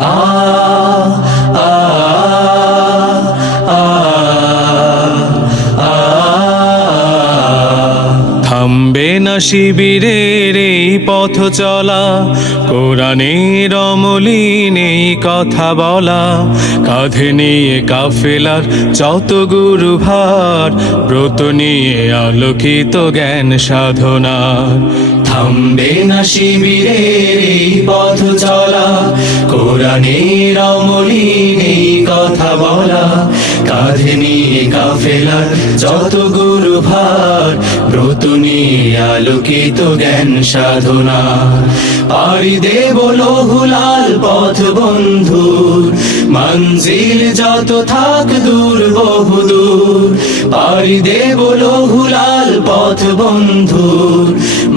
আ আ আ আ থামবে না শিবিরের এই পথ চলা, কোরআনের অমলিন এই কথা বলা, কাঁধে নিয়ে কাফেলার যত গুরু ভার, ব্রত নিয়ে আলোকিত জ্ঞান সাধনা। থামবে না শিবিরের এই পথ চলা, কোরআনের অমলিন এই কথা বলা, কাঁধে নিয়ে কাফেলার যত গুরু ভার, ব্রত নিয়ে আলোকিত জ্ঞান সাধনা। পাড়ি দেব লৌহুলাল পথ বন্ধুর, মঞ্জিল যত থাক দূর বহুদূর। পাড়ি দেব লৌহুলাল পথ বন্ধুর,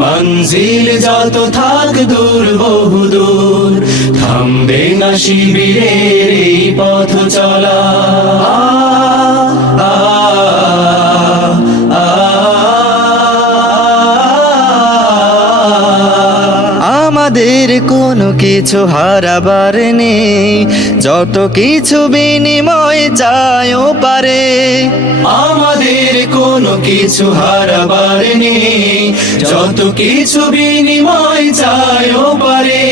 মঞ্জিল যত থাক দূর বহুদূর। থামবে না শিবিরের এই পথ চলা। আ আ আমাদের কোনো কিছু হারাবার নেই, যত কিছু বিনিময় চাইও পারে। আমাদের কোনো কিছু হারাবার নেই, যত কিছু বিনিময় চাইও পারে।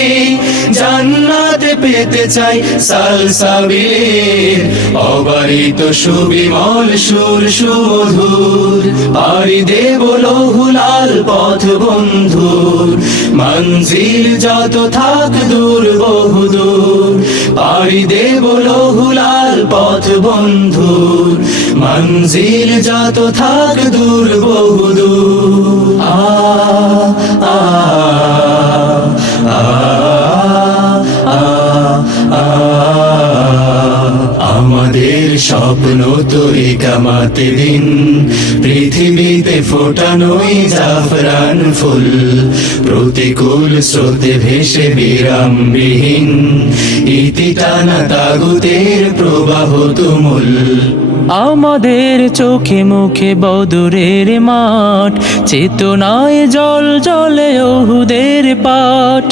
জান্নাতে পেতে চাই সালসাবিলের অবারিত সুবিমল সুর সুমধুর। পাড়ি দেব লৌহুলাল পথ বন্ধুর, মঞ্জিল যত থাক দূর বহুদূর। পাড়ি দেব লৌহুলাল পথ বন্ধুর, মঞ্জিল যত থাক দূর বহুদূর। আ আ আ আ আমাদের স্বপ্ন তো একামাতে দিন, পৃথিবীতে ফোটানোই জাফরান ফুল। প্রতিকূল স্রোতে ভেসে বিরামবিহীন, ইতি টানা তাগুতের প্রবাহ তুমুল। আমাদের চোখে মুখে বদরের মাঠ, চেতনায় জল জলে ওহুদের পাঠ।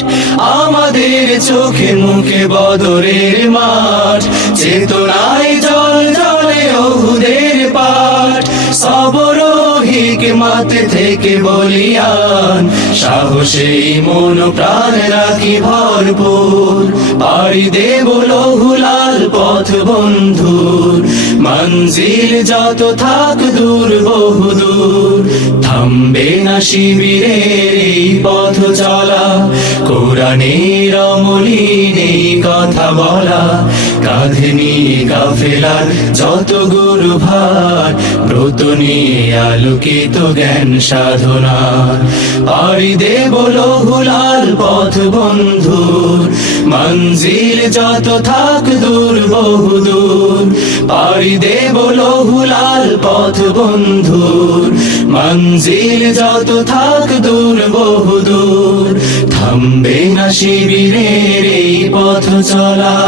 আমাদের চোখে মুখে বদরের মাঠ, চেতনায় জল জলে ওহুদের পাঠ। সবর হিকমত থেকে বলিয়ান, সাহসে মন প্রাণ রাখি ভরপুর। পাড়ি দেব লৌহুলাল পথ বন্ধুর, মঞ্জিল যত থাক দূর বহুদূর। থামবে না শিবিরের এই পথ চলা, কোরআনের অমলিন এই কথা বলা, কাঁধে নিয়ে কাফেলার যত গুরু ভার, ব্রত নিয়ে আলোকিত জ্ঞান সাধনা। পাড়ি দেব লৌহুলাল পথ বন্ধুর, মঞ্জিল যত থাক দূর বহুদূর। পাড়ি দেব লৌহুলাল পথ বন্ধুর, মঞ্জিল যত থাক দূর বহুদূর। থামবে না শিবিরের এই পথ চলা।